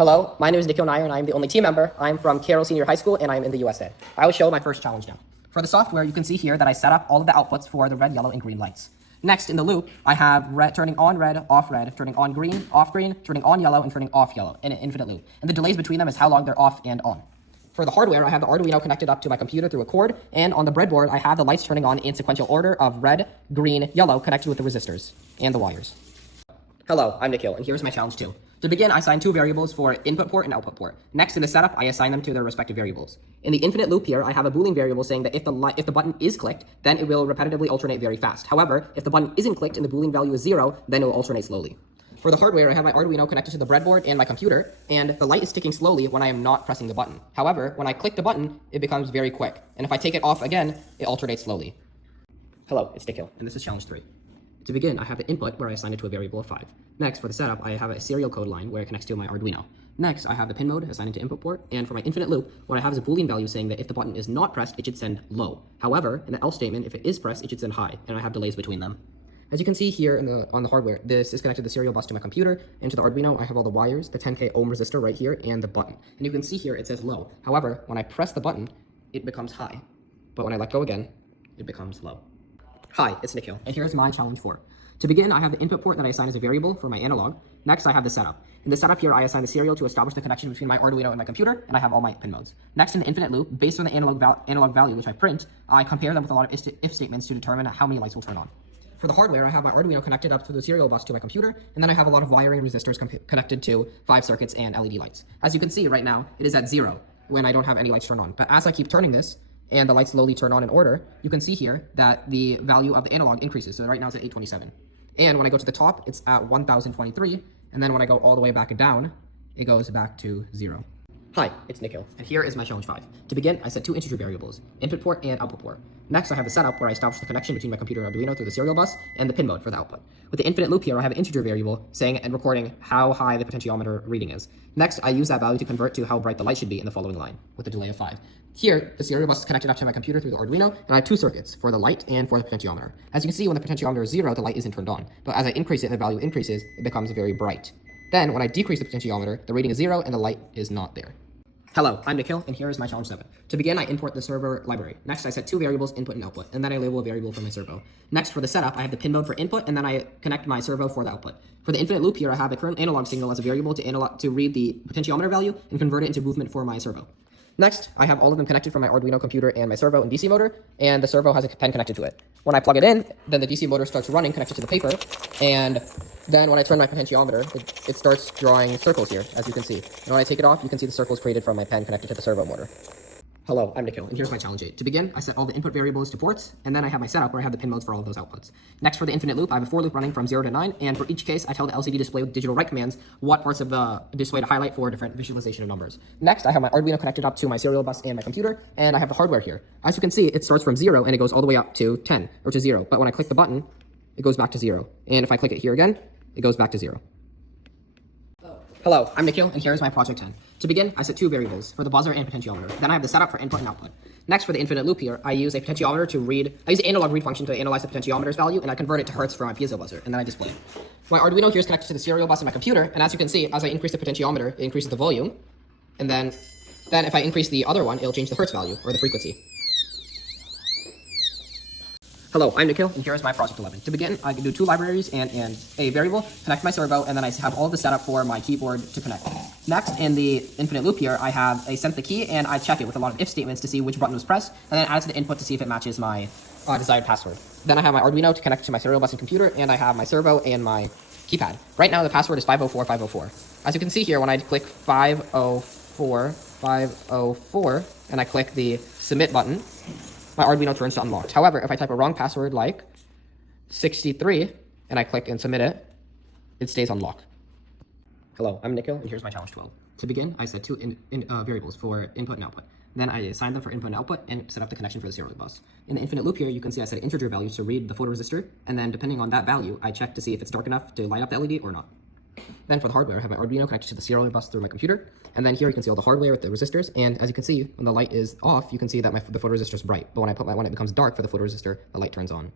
Hello, my name is Nikhil Nair, and I'm the only team member. I'm from Carroll Senior High School, and I'm in the USA. I will show my first challenge now. For the software, you can see here that I set up all of the outputs for the red, yellow, and green lights. Next, in the loop, I have red, turning on red, turning on green, off green, turning on yellow, and turning off yellow in an infinite loop. And the delays between them is how long they're off and on. For the hardware, I have the Arduino connected up to my computer through a cord, and on the breadboard, I have the lights turning on in sequential order of red, green, yellow connected with the resistors and the wires. Hello, I'm Nikhil, and here's my challenge 2. To begin, I assign two variables for input port and output port. Next, in the setup, I assign them to their respective variables. In the infinite loop here, I have a Boolean variable saying that if the button is clicked, then it will repetitively alternate very fast. However, if the button isn't clicked and the Boolean value is 0, then it will alternate slowly. For the hardware, I have my Arduino connected to the breadboard and my computer, and the light is ticking slowly when I am not pressing the button. However, when I click the button, it becomes very quick. And if I take it off again, it alternates slowly. Hello, it's Nikhil, and this is challenge 3. To begin, I have the input where I assign it to a variable of 5. Next, for the setup, I have a serial code line where it connects to my Arduino. Next, I have the pin mode assigned it to input port, and for my infinite loop, what I have is a Boolean value saying that if the button is not pressed, it should send low. However, in the else statement, if it is pressed, it should send high, and I have delays between them. As you can see here on the hardware, this is connected to the serial bus to my computer, and to the Arduino, I have all the wires, the 10K ohm resistor right here, and the button. And you can see here, it says low. However, when I press the button, it becomes high. But when I let go again, it becomes low. Hi, it's Nikhil, and here's my challenge 4. To begin, I have the input port that I assign as a variable for my analog. Next, I have the setup. In the setup here, I assign the serial to establish the connection between my Arduino and my computer, and I have all my pin modes. Next, in the infinite loop, based on the analog value which I print, I compare them with a lot of if statements to determine how many lights will turn on. For the hardware, I have my Arduino connected up to the serial bus to my computer, and then I have a lot of wiring resistors connected to 5 circuits and LED lights. As you can see right now, it is at 0 when I don't have any lights turned on. But as I keep turning this, and the lights slowly turn on in order, you can see here that the value of the analog increases. So right now it's at 827. And when I go to the top, it's at 1023. And then when I go all the way back and down, it goes back to 0. Hi, it's Nikhil, and here is my challenge 5. To begin, I set 2 integer variables, input port and output port. Next, I have the setup where I establish the connection between my computer and Arduino through the serial bus and the pin mode for the output. With the infinite loop here, I have an integer variable saying and recording how high the potentiometer reading is. Next, I use that value to convert to how bright the light should be in the following line, with a delay of 5. Here, the serial bus is connected up to my computer through the Arduino, and I have 2 circuits, for the light and for the potentiometer. As you can see, when the potentiometer is 0, the light isn't turned on. But as I increase it and the value increases, it becomes very bright. Then, when I decrease the potentiometer, the reading is 0 and the light is not there. Hello, I'm Nikhil, and here is my challenge 7. To begin, I import the server library. Next, I set 2 variables, input and output, and then I label a variable for my servo. Next, for the setup, I have the pin mode for input, and then I connect my servo for the output. For the infinite loop here, I have a current analog signal as a variable to read the potentiometer value and convert it into movement for my servo. Next, I have all of them connected from my Arduino computer and my servo and DC motor, and the servo has a pen connected to it. When I plug it in, then the DC motor starts running connected to the paper, and then when I turn my potentiometer, it starts drawing circles here, as you can see. And when I take it off, you can see the circles created from my pen connected to the servo motor. Hello, I'm Nikhil, and here's my challenge 8. To begin, I set all the input variables to ports, and then I have my setup where I have the pin modes for all of those outputs. Next, for the infinite loop, I have a for loop running from 0 to 9, and for each case, I tell the LCD display with digital write commands what parts of the display to highlight for different visualization of numbers. Next, I have my Arduino connected up to my serial bus and my computer, and I have the hardware here. As you can see, it starts from 0, and it goes all the way up to 10, or to 0. But when I click the button, it goes back to 0. And if I click it here again, it goes back to 0. Hello, I'm Nikhil, and here's my project 10. To begin, I set 2 variables, for the buzzer and potentiometer. Then I have the setup for input and output. Next, for the infinite loop here, I use a potentiometer I use the analog read function to analyze the potentiometer's value, and I convert it to hertz for my piezo buzzer, and then I display it. My Arduino here is connected to the serial bus in my computer, and as you can see, as I increase the potentiometer, it increases the volume, and then if I increase the other one, it'll change the hertz value, or the frequency. Hello, I'm Nikhil, and here is my project 11. To begin, I can do 2 libraries and a variable, connect my servo, and then I have all the setup for my keyboard to connect. Next, in the infinite loop here, I have a sense the key, and I check it with a lot of if statements to see which button was pressed, and then add it to the input to see if it matches my desired password. Then I have my Arduino to connect to my serial bus and computer, and I have my servo and my keypad. Right now, the password is 504504. As you can see here, when I click 504, and I click the submit button, my Arduino turns to unlocked. However, if I type a wrong password like 63 and I click and submit it, it stays unlocked. Hello, I'm Nikhil, and here's my challenge 12. To begin, I set 2 variables for input and output. Then I assign them for input and output and set up the connection for the serial bus. In the infinite loop here, you can see I set integer values to read the photoresistor, and then depending on that value, I check to see if it's dark enough to light up the LED or not. Then for the hardware, I have my Arduino connected to the serial bus through my computer. And then here you can see all the hardware with the resistors. And as you can see, when the light is off, you can see that the photoresistor is bright. But when it becomes dark for the photoresistor, the light turns on.